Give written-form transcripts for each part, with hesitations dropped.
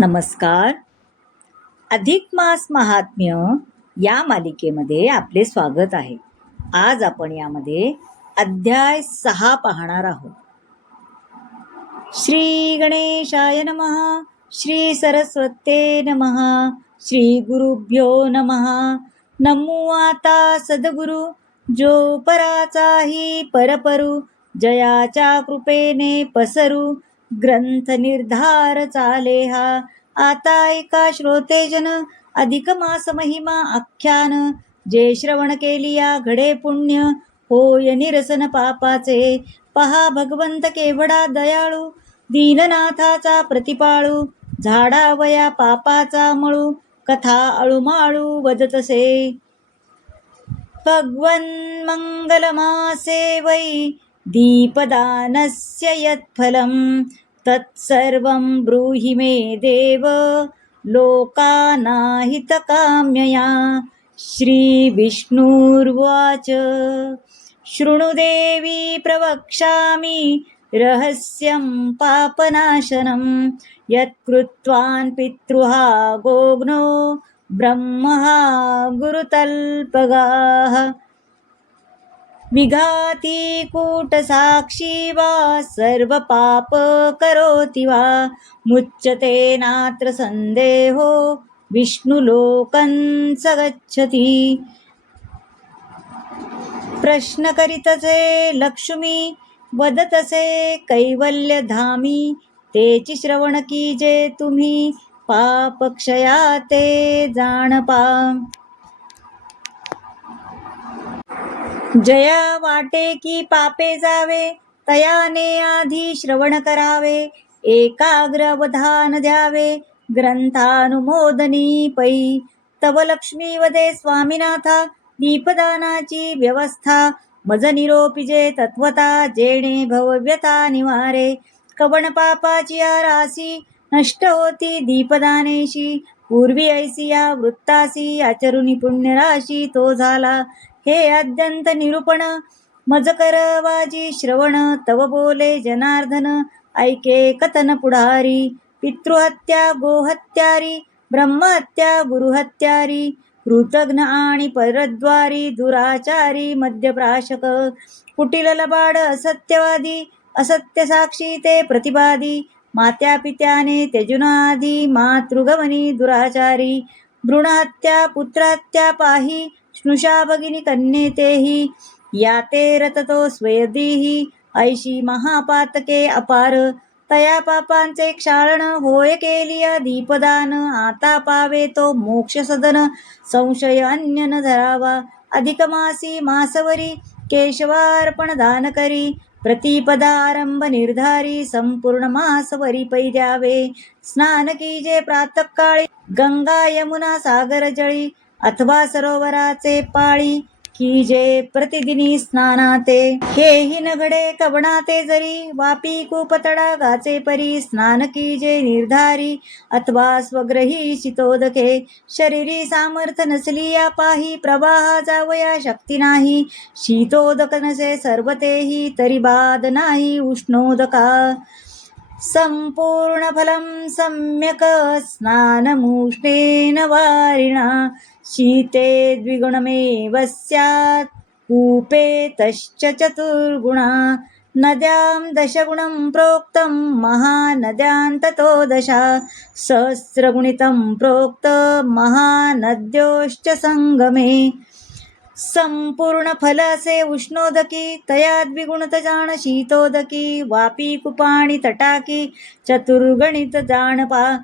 नमस्कार. अधिक मास महात्म्य या मालिकेमध्ये आपले स्वागत आहे. आज आपण यामध्ये अध्याय 6 पाहणार आहोत. श्री गणेशाय नमः. श्री सरस्वते नमः. श्री गुरुभ्यो नमः. नमो आता सद्गुरु जो पराचाही परपरू, जयाच्या कृपेने पसरू, ग्रंथ निर्धार चाले हा. आता ऐका श्रोतेजन, अधिक मास महिमा आख्यान, जे श्रवण केलिया घडे पुण्य, होय निरसन पापाचे. पहा भगवंत केवढा दयाळू, दीननाथाचा प्रतिपाळू, झाडावया पापाचा मळू, कथा अळूमाळू वदतसे. भगवन् मंगलमासे वै दीपदानस्य यत्फलं, तत्सर्वं ब्रूहि मे देव, लोकानाहितकाम्यया. श्री विष्णुर्वाच. शृणुदेवी प्रवक्ष्यामि रहस्यं पापनाशनं, यत्कृत्वान् पितृहा गोग्नो ब्रह्महा गुरुतल्पगाः. विघाती कूटसाक्षी वा सर्व पाप करोति वा, मुच्यते नात्र संदेहो विष्णुलोकं स गच्छति. प्रश्न करीतसे लक्ष्मी, वदतसे कैवल्यधामी, तेची श्रवण कीजे तुम्ही, पाप क्षया ते जाणपा. जया वाटे की पापे जावे, तयाने आधी श्रवण करावे, एकाग्र अवधान द्यावे, ग्रंथानुमोदनी पै. तव लक्ष्मी वदे स्वामीनाथा, दीपदानाची व्यवस्था, मज निरोपिजे तत्वता, जेणे भवव्यता निवारे. कवण पापाची राशी, नष्ट होती दीपदानेशी, पूर्वी ऐसी या वृत्तासी, आचरुनी पुण्यराशी तो झाला. हे अद्यंत निरूपण, मज करवाजी श्रवण, तव बोले जनार्दन, ऐके कथन पुढारी. पितृहत्या गोहत्यारी, ब्रह्महत्या गुरुहत्यारी, कृतघ्न आणि परद्वारी, दुराचारी मध्यप्राशक, कुटिल लबाड असत्यवादी, असत्य साक्षी ते प्रतिपादी. मात्या पित्याने त्यजुनादी, मातृगमनी दुराचारी, भ्रूणहत्या पुत्रहत्या पाही, स्नुषा भगिनी कन्ये तेही, या ते रततो स्वयदीही, ऐशी महापातके अपार. तया पापांचे क्षालन, होय केलिया दीपदान, आता पावे तो मोक्ष सदन, संशय अन्य न धरावा. अधिक मासी मासवरी, केशवार्पण दान करी, प्रतिपदारंभ निर्धारी, संपूर्ण मासवरी पै द्यावे. स्नान कीजे प्रातःकाळी, गंगा यमुना सागर जळी, अथवा सरोवराचे पाळी, कीजे प्रतिदिनी स्नानाते. हेही न घडे कवणाते जरी, वापी कूप तडागाचे परी, स्नान कीजे निर्धारी, अथवा स्वग्रही शीतोदके. शरीरी सामर्थ नसली या पाही, प्रवाह जावया शक्ती नाही, शीतोदक नसे सर्वतेही, तरी बाद नाही उष्णोदका. संपूर्ण फलं सम्यक स्नानमुष्णेन वारिणा, शीते द्विगुणमेव स्यात्, कूपे तश्च चतुर्गुणा. नद्यां दशगुणं प्रोक्तं, महानद्यां ततो दशा, सहस्रगुणितं प्रोक्त, महानद्योश्च संगमे. संपूर्ण फल असे उष्णोदकी, तया द्विगुणित जाण शीतोदकी, वापी कुपाणी तटाकी, चतुर्गणित जाण पा.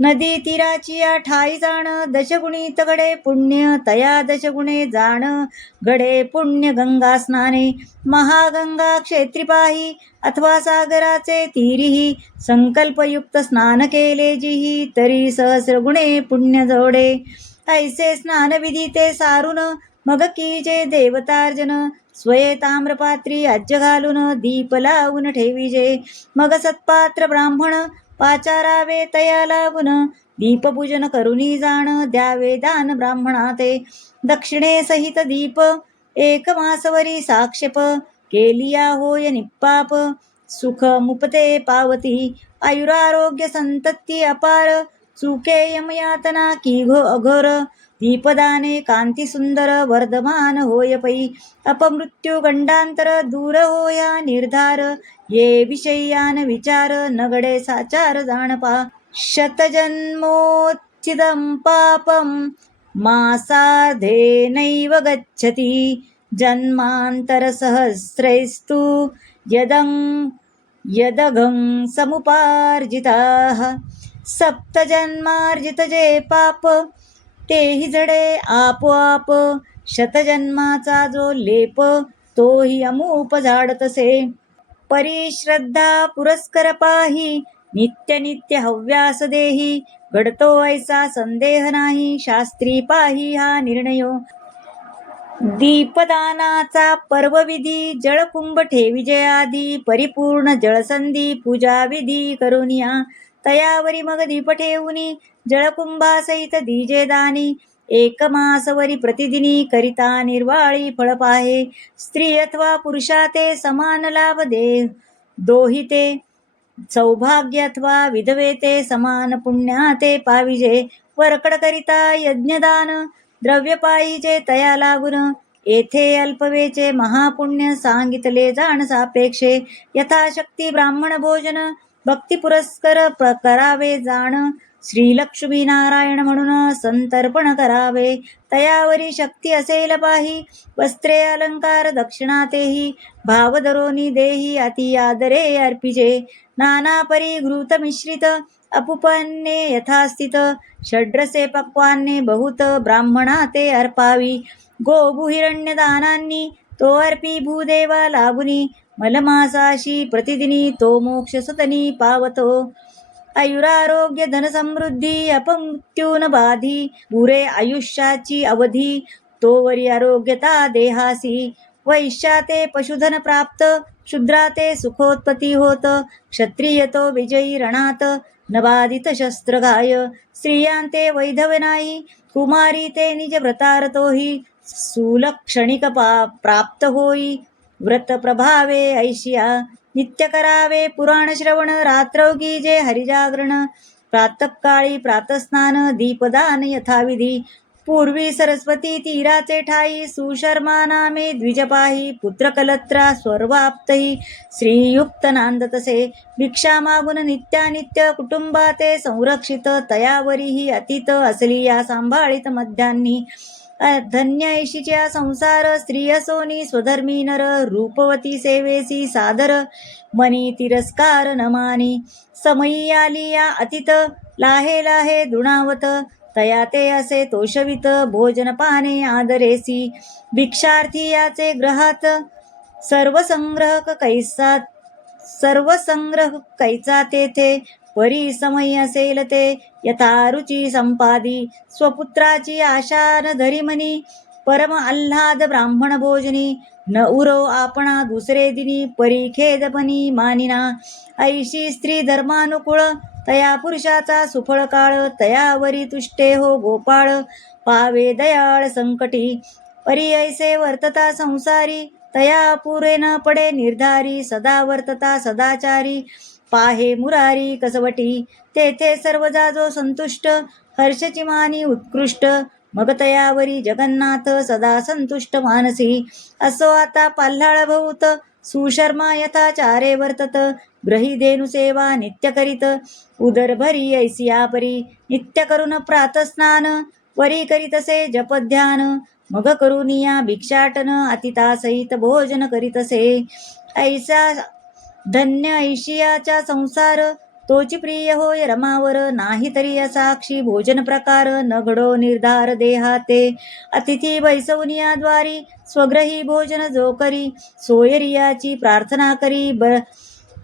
नदी तीराची ठाई जाण, दशगुणित घडे पुण्य, तया दशगुणे जाण घडे पुण्य. गंगा स्नाने, महागंगा क्षेत्री पाही, अथवा सागराचे तीरीही, संकल्पयुक्त स्नान केले जिही, तरी सहस्रगुणे पुण्य जोडे. ऐसे स्नान विधी ते सारून, मग कीजे देवतार्जन, स्वये ताम्रपात्री आज्य घालून, दीप लावून ठेविजे. मग सत्पात्र ब्राह्मण पाचारावे तया लागून, दीपपूजन करुनी जाण द्यावे दान ब्राह्मणाते. दक्षिणे सहित दीप एक मासवरी साक्षेप, केलिया होय निपाप, सुख मुपते पावती, आयुरारोग्य संतती अपार, चुकेयम यातना की अघोर दीपदाने कांती सुंदर वर्धमान होय पै अपमृत्यू गंडांतर दूर होया निर्धार ये विषयान विचार नगडे साचार जाणपा शतजन्मोत्थितं पापं मासार्धेनैव गच्छति जन्मान्तरसहस्रैस्तु यदघं समुपार्जिताः सप्तजन्मार्जित जे पाप तेही जडे आपोआप शतजन्माचा जो लेप तोही अमूप झाडतसे परिश्रद्धा पुरस्कर पाही नित्य नित्य हव्यास देही घडतो ऐसा संदेह नाही शास्त्री पाही हा निर्णयो दीपदानाचा पर्वविधी जळकुंभ ठेविजे आधी परिपूर्ण जळसंधी पूजा विधी करुनिया तयावरी मग दीप ठेवूनी जळकुंभासहित दीजे दानी एक मासवरी प्रतिदिनी करिता निर्वाळी फळ पाहे स्त्री अथवा पुरुषा ते समान लाभ दे दोहिते सौभाग्य अथवा विधवे ते समान पुण्या ते पाविजे वरकड करिता यज्ञदान द्रव्य पाहिजे तया लागून येथे अल्पवेचे महापुण्य सांगितले जाण सापेक्षे यथाशक्ती ब्राह्मण भोजन भक्ती पुरस्कर करावे जाण श्रीलक्ष्मी नारायण म्हणून संतर्पण करावे तयावरी शक्ती असेल पाही वस्त्रे अलंकार दक्षिणा तेही भावधरोनी देही अति आदरे अर्पिजे नाना परी घृत मिश्रित अपुपन्ने यथास्थित षड्रसे पक्वान्ने बहुत ब्राह्मणा ते अर्पावी गोभूहिरण्य दानांनी तो अर्पी भूदेवा लागुनी मलमासाशी प्रतिदिनी तो मोक्ष सतनी पावतो आयुरारोग्य धनसमृद्धी अपमृत्यून बाधी पुरे आयुष्याची अवधी तोवरी आरोग्यता देहासी वैश्याते पशुधन प्राप्त शूद्राते सुखोत्पत्ती होत क्षत्रिय तो विजयी रणात नबाधित शस्त्रगाय स्त्रियांते वैधव्य नाही कुमारी ते निज व्रतारतोही सुलक्षणिक प्राप्त होई व्रत प्रभावे ऐशिया नित्य करावे पुराण श्रवण रात्रौगी जे हरिजागरण प्रातःकाळी प्रातस्नान दीपदान यथाविधी पूर्वी सरस्वती तीराचे ठाई सुशर्मा नामे द्विजपाही पुत्रकलत्रा स्वर्वाप्तही श्रीयुक्त नांदतसे भिक्षा मागून नित्यानित्य कुटुंबाते संरक्षित तयावरीही अतीत असली या सांभाळित मध्यान्नी धन्य ऐशीच्या संसार स्त्रिय सोनी स्वधर्मी नर रूपवती सेवेसी सादर मनी तिरस्कार न मानी समयी आली या अतीत लाहे लाहे दुणावत तया ते असे तोषवित भोजन पाने आदरेसी भिक्षार्थी याचे ग्रहात सर्व संग्रह कैचा तेथे परी समय असेल ते यथा रुची संपादी स्वपुत्राची आशा न धरी मनी परम आल्हाद ब्राह्मण भोजनी न उरो आपणा दुसरे दिनी परी खेदपणी मानिना ऐशी स्त्री धर्मानुकूळ तया पुरुषाचा सुफळ काळ तयावरी तुष्टे हो गोपाळ पावे दयाळ संकटी परी ऐसे वर्तता संसारी तया पुरे न पडे निर्धारी सदा वर्तता सदाचारी पाहे मुरारी कसवटी तेथे सर्व जाजो संतुष्ट हर्षची मानी उत्कृष्ट मग तयावरी जगन्नाथ सदा संतुष्ट मानसी असो आता पाल्हाळ भूत सुशर्मा यथा चारे वर्तत ग्रही धेनु सेवा नित्य करीत उदर भरी ऐसिया परी नित्य करून प्रातस्नान वरी करीतसे जपध्यान मग करुनिया भिक्षाटन अतिता सहित भोजन करीतसे ऐसा धन्य ऐशियाचा संसार तोची प्रिय होय रमावर नाही तरी साक्षी भोजन प्रकार न घडो निर्धार देहाते अतिथी बैसवनियाद्वारी स्वग्रही भोजन जो करी सोयरियाची प्रार्थना करी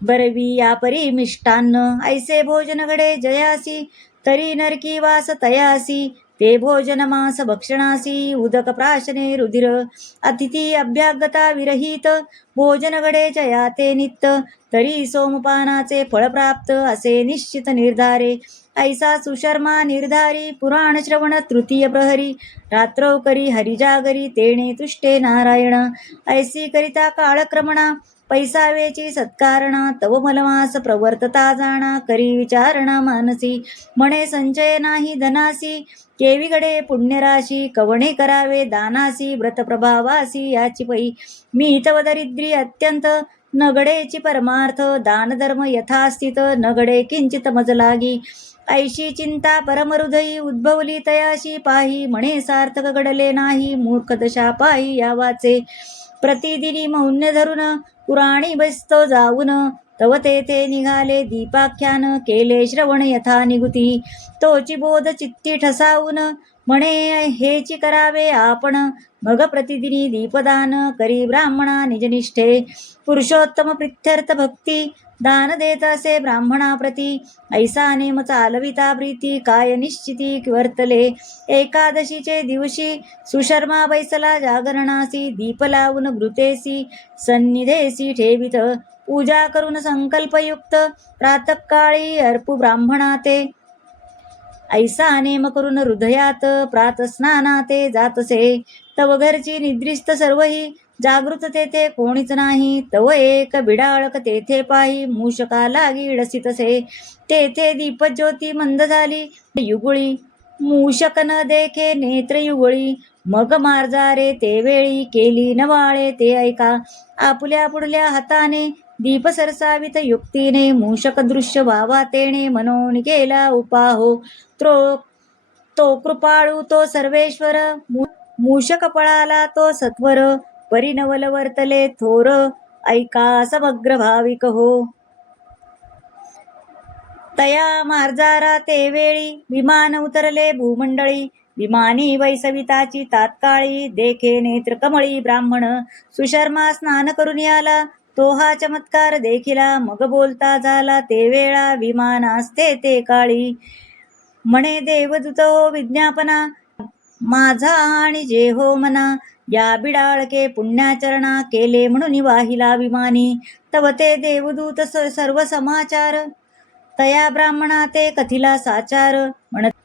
बरवी या परी मिष्टान्न ऐसे भोजन घडे जयासी तरी नरकी वास तयासी ते भोजन मांस भक्षणासी उदक प्राशने रुधिर अतिथी अभ्यागता विरहित भोजन घडे जया ते नित्य तरी सोमपानाचे फळ प्राप्त असे निश्चित निर्धारे. ऐसा सुशर्मा निर्धारी पुराण श्रवण तृतीय प्रहरी. रात्रौ करी हरिजागरी तेणे तुष्टे नारायण. ऐसी करिता काळक्रमणा पैसावेची सत्कारणा. तव मलमास प्रवर्तता जाणा करी विचारणा मानसी. म्हणे संचय नाही धनासी केविगडे पुण्यराशी. कवणे करावे दानासी व्रत प्रभावासी याची पै. मी तव दरिद्री अत्यंत नगडेची परमार्थ. दानधर्म यथास्थित नगडे किंचित मज लागी. ऐशी चिंता परमहृदयी उद्भवली तयाशी पाही. म्हणे सार्थक घडले नाही मूर्ख दशा पाही या वाचे. प्रतिदिनी मौन्य धरून पुराणी बसतो जाऊन. तव तेथे निघाले दीपाख्यान केले श्रवण यथा निगुती. तोची बोध चित्ती ठसावून म्हणे हेची करावे आपण. मग प्रतिदिनी दीपदान करी ब्राह्मणा निजनिष्ठे. पुरुषोत्तम प्रित्यर्थ भक्ती दान देत असे ब्राह्मणाप्रती. ऐसा नेम चालविता प्रीती काय निश्चिती वर्तले. एकादशीचे दिवशी सुशर्मा बैसला जागरणासी. दीप लावून घृतेसी सन्निधेसी ठेवित. पूजा करून संकल्पयुक्त प्रातःकाळी अर्पू ब्राह्मणा ते. ऐसा नेम करून हृदयात प्रातस्नानाते जातसे. तव घरची निद्रिस्त सर्वही जागृत तेथे कोणीच नाही. तव एक बिडाळक तेथे पाही मूषका लागी डसितसे. तेथे दीपज्योती मंद झाली युगुळी. मूषक न देखे नेत्र युगळी. मग मार्जारे ते वेळी केली नवाळे ते ऐका. आपुल्या पुढल्या हाताने दीप सरसावित युक्तीने. मूषक दृश्य व्हावा तेणे मनोन केला उपाहो. तो कृपाळू तो सर्वेश्वर. मूषक पळाला तो सत्वर. परिनवल वर्तले थोर ऐका समग्र भाविक हो. तया मार्जारा ते वेळी विमान उतरले भूमंडळी. विमानी वैसविताची तात्काळी देखे नेत्र कमळी ब्राह्मण. सुशर्मा स्नान करून आला तो हा चमत्कार देखिला. मग बोलता झाला ते वेळा विमानास्ते ते काळी. म्हणे देवदूत हो विज्ञापना माझा आणि जे हो मना. या बिडाळके पुण्याचरणा केले म्हणून वाहिला विमानी. तव ते देवदूत सर्व समाचार तया ब्राह्मणा ते कथिला साचार.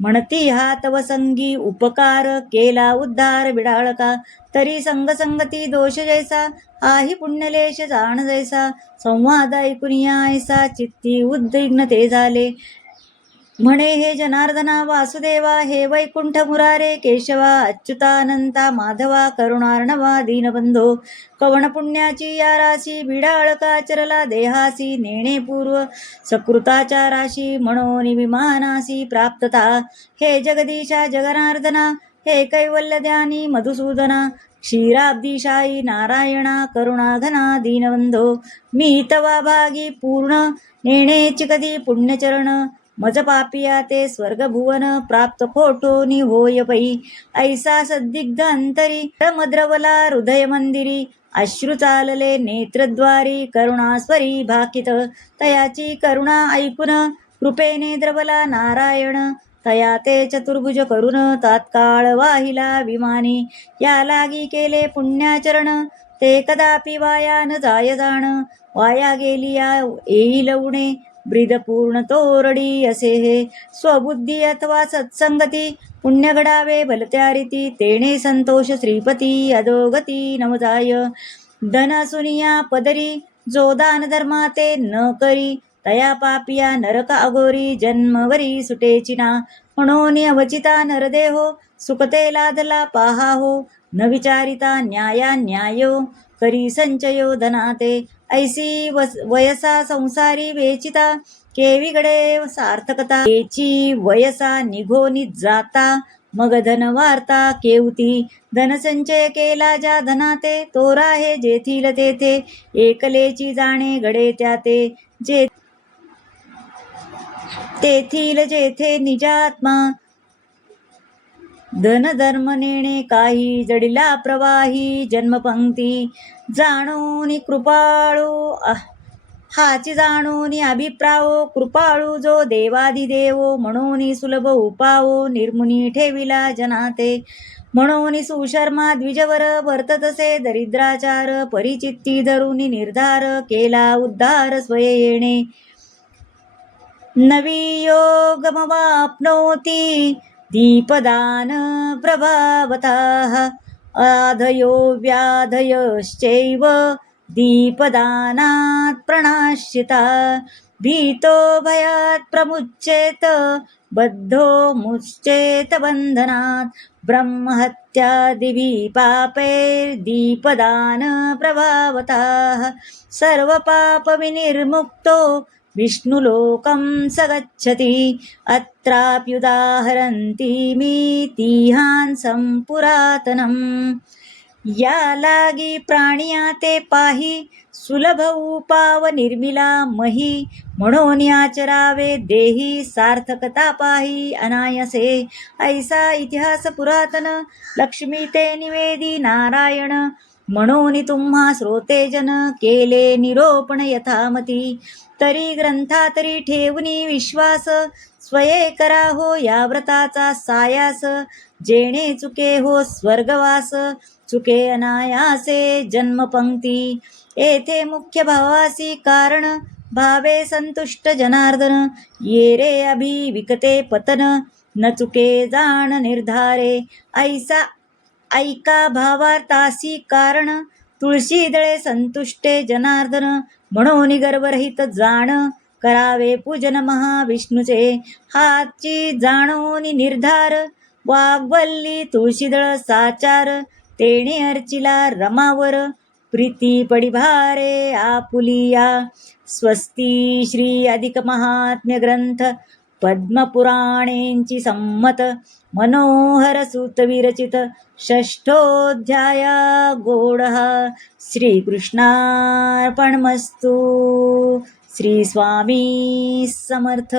म्हणती हा तव संगी उपकार केला उद्धार बिडाळका. तरी संगती दोष जैसा आही पुण्यलेश जाण जैसा. संवाद ऐकून ऐसा चित्ती उद्विग्न ते झाले. म्हणे हे जनार्दना वासुदेवा हे वैकुंठ मुरारे केशवा अच्युतानंता माधवा करुणार्णवा दीनबंधो. कवण पुण्याची या राशी बिडाळका चरला देहासी. नेणे पूर्व सकृताच्या राशी म्हणून विमानासी प्राप्तता. हे जगदीशा जगनार्दना हे कैवल्यध्यानी मधुसूदना. क्षीराब्दीशायी नारायणा करुणाघना दीनबंधो. मी तवा भागी पूर्ण नेणेची कधी पुण्यचरण. मज पापिया ते स्वर्ग भुवन प्राप्त खोटोनी होय पै. ऐसा सद्दिग्ध अंतरी मद्रवला हृदय मंदिरी. अश्रु चालले नेत्रद्वारी करुणास्वरी भाकित. तयाची करुणा ऐकून कृपेने द्रवला नारायण. तया ते चतुर्भुज करून तात्काळ वाहिला विमानी. या लागी केले पुण्याचरण ते कदापि वाया न जाय जाण. वाया गेली या येईल उणे ब्रीद पूर्ण तोरडी असे हे. स्वबुद्धी अथवा सत्संगती पुण्य घडावे भलत्या रीती. तेणे संतोष श्रीपती अधोगती नवजाय. धन सुनिया पदरी जो दान धर्मा ते न करी. तया पापिया नरक अघोरी जन्मवरी सुटेची ना. म्हणून अवचिता नरदेहो सुखते लादला पाहा हो. न विचारिता न्याया न्यायो करी संचयो धनाते. ऐसी वयसा संसारी वेचिता केविगडे सार्थकता. याची वयसा निघोनी जाता मग धन वार्ता केवती. धनसंचय केला ज्या धनाते तो राहे जेथील तेथे. एकलेची जाणे घडे त्याते जे तेथील जेथे निजात्मा. धन धर्म नेणे काही जडिला प्रवाही. जन्मपंक्ती जाणून कृपाळू हाची जाणून अभिप्रावो. कृपाळू जो देवाधिदेवो म्हणून सुलभ उपावो. निर्मुनी ठेविला जनाते म्हणून सुशर्मा द्विजवर वर्ततसे दरिद्राचार परिचित्ती धरुनी निर्धार केला उद्धार स्वये येणे नवी योगमवाप्नोति दीपदान प्रभावतः आधयो व्याधयश्चैव दीपदानात् प्रणाश्यता भीतो भयात् प्रमुच्येत बद्धो मुच्येत बन्धनात् ब्रह्महत्यादिभिः पापैर्दीपदान प्रभावतः सर्वपापविनिर्मुक्तो विष्णुलोकं स गच्छति अत्राप्युदाहरन्तीमितिहासं पुरातनम् या लागी प्राणिया ते पाही सुलभ उपाव निर्मिला मही म्हणून आचरावे देही सार्थकता पाही अनायसे ऐसा इतिहास पुरातन लक्ष्मी ते निवेदी नारायण म्हणून तुम्हा श्रोतेजन केले निरोपण यथामती तरी ग्रंथातरी ठेवणी विश्वास स्वये करा हो या व्रताचा सायास जेणे चुके हो स्वर्गवास चुके अनायासे जन्मपंक्ती येथे मुख्य भावासी कारण भावे संतुष्ट जनार्दन ये रे अभिविकते पतन न चुके जाण निर्धारे ऐसा ऐका भावार्थासी कारण तुळशी दळे संतुष्टे जनार्दन म्हणून गर्भरहित जाण करावे पूजन महाविष्णूचे हातची जाणून निर्धार वाग्वल्ली तुळशीदळ साचार तेणे अर्चिला रमावर प्रीती पडिभारे आपुलिया स्वस्ती श्री अधिक महात्म्य ग्रंथ पद्मपुराणेंची संमत मनोहर सूत विरचित षष्ठोऽध्याया गोडः श्रीकृष्णार्पणमस्तु श्री स्वामी समर्थ।